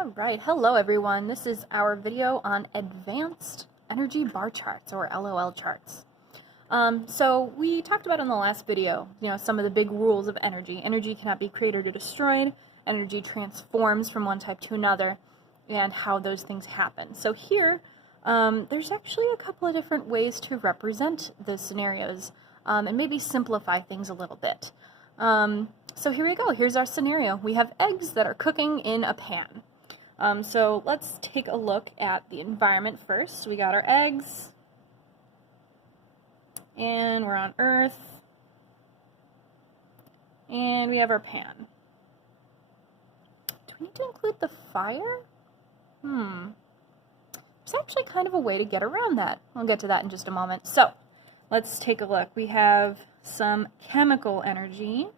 Alright, hello everyone. This is our video on advanced energy bar charts, or LOL charts. So we talked about in the last video, some of the big rules of energy. Energy cannot be created or destroyed, energy transforms from one type to another, and how those things happen. So here, there's actually a couple of different ways to represent the scenarios, and maybe simplify things a little bit. So here we go. Here's our scenario. We have eggs that are cooking in a pan. So let's take a look at the environment first. We got our eggs, and we're on Earth, and we have our pan. Do we need to include the fire? There's actually kind of a way to get around that. I'll get to that in just a moment. So let's take a look. We have some chemical energy,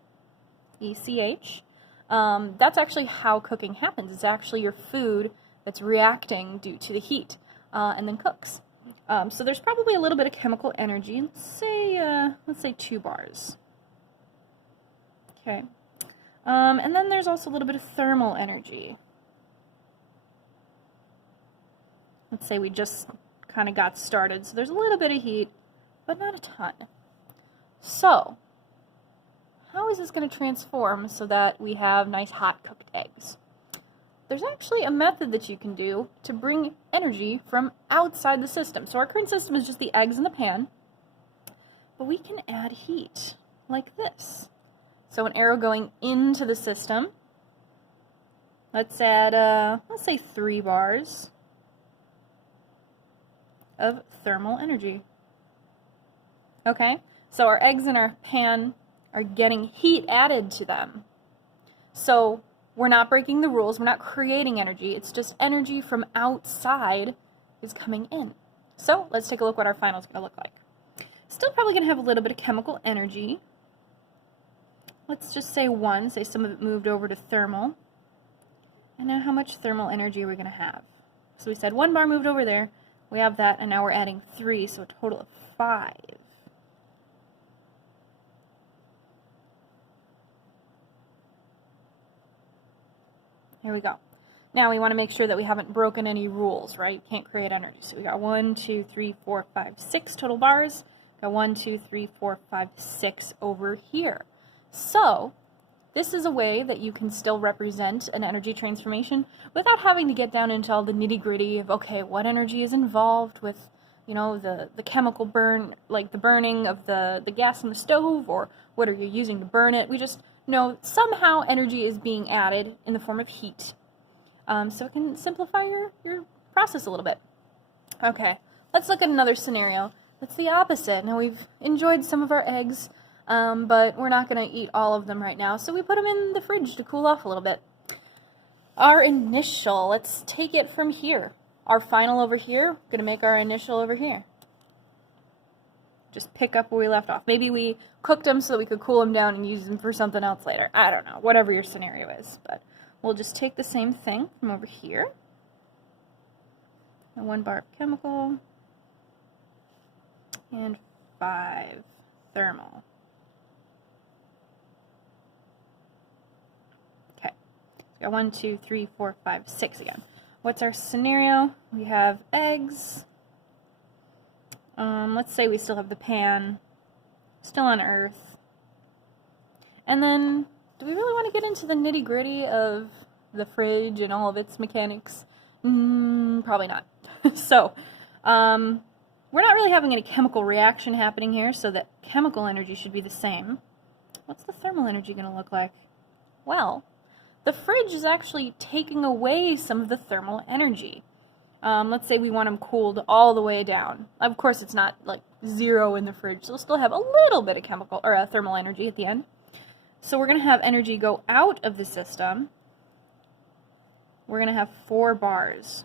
ECH. That's actually how cooking happens. It's actually your food that's reacting due to the heat and then cooks. So there's probably a little bit of chemical energy. Let's say 2 bars. Okay. And then there's also a little bit of thermal energy. Let's say we just kind of got started. So there's a little bit of heat, but not a ton. So how is this going to transform so that we have nice hot cooked eggs? There's actually a method that you can do to bring energy from outside the system. So our current system is just the eggs in the pan, but we can add heat like this. So an arrow going into the system. Let's add, let's say 3 bars of thermal energy. Okay, so our eggs in our pan are getting heat added to them. So we're not breaking the rules, we're not creating energy, it's just energy from outside is coming in. So let's take a look what our final is going to look like. Still probably going to have a little bit of chemical energy. Let's just say 1, say some of it moved over to thermal. And now how much thermal energy are we going to have? So we said 1 bar moved over there, we have that, and now we're adding 3, so a total of 5. Here we go. Now we want to make sure that we haven't broken any rules, right? You can't create energy. So we got 1, 2, 3, 4, 5, 6 total bars. Got 1, 2, 3, 4, 5, 6 over here. So this is a way that you can still represent an energy transformation without having to get down into all the nitty-gritty of, okay, what energy is involved with, the chemical burn, like the burning of the gas in the stove, or what are you using to burn it. We just know somehow energy is being added in the form of heat. So it can simplify your process a little bit. Okay, let's look at another scenario. That's the opposite. Now we've enjoyed some of our eggs, but we're not going to eat all of them right now, so we put them in the fridge to cool off a little bit. Our initial, let's take it from here. Our final over here, going to make our initial over here. Just pick up where we left off. Maybe we cooked them so that we could cool them down and use them for something else later. I don't know, whatever your scenario is. But we'll just take the same thing from over here. And 1 bar of chemical. And 5 thermal. Okay. So we got 1, 2, 3, 4, 5, 6 again. What's our scenario? We have eggs. Let's say we still have the pan, still on Earth. And then, do we really want to get into the nitty-gritty of the fridge and all of its mechanics? Probably not. So, we're not really having any chemical reaction happening here, so that chemical energy should be the same. What's the thermal energy going to look like? Well, the fridge is actually taking away some of the thermal energy. Let's say we want them cooled all the way down. Of course, it's not like 0 in the fridge, so we'll still have a little bit of chemical or thermal energy at the end. So we're going to have energy go out of the system. We're going to have 4 bars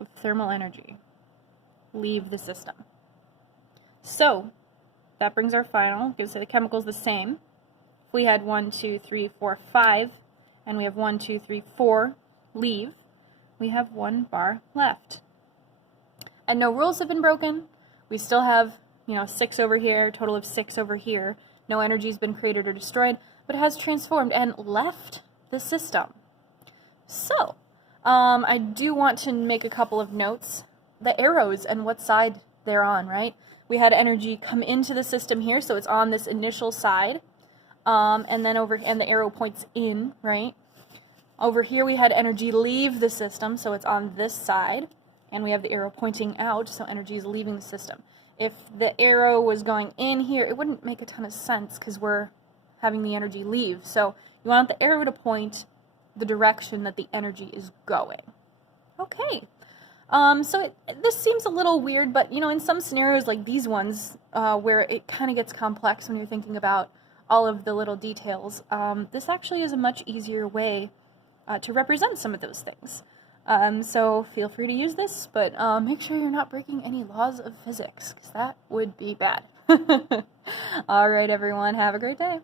of thermal energy leave the system. So that brings our final. Give us the chemicals the same. If we had 1, 2, 3, 4, 5. And we have 1, 2, 3, 4 leave, we have 1 bar left. And no rules have been broken. We still have, 6 over here, total of 6 over here. No energy has been created or destroyed. but has transformed and left the system. So, I do want to make a couple of notes. The arrows and what side they're on, right? We had energy come into the system here, so it's on this initial side, and then and the arrow points in, right? Over here we had energy leave the system, so it's on this side, and we have the arrow pointing out, so energy is leaving the system. If the arrow was going in here, it wouldn't make a ton of sense because we're having the energy leave. So you want the arrow to point the direction that the energy is going. Okay. This seems a little weird, but you know, in some scenarios like these ones, where it kind of gets complex when you're thinking about all of the little details, this actually is a much easier way to represent some of those things. So feel free to use this, but make sure you're not breaking any laws of physics, because that would be bad. All right, everyone, have a great day.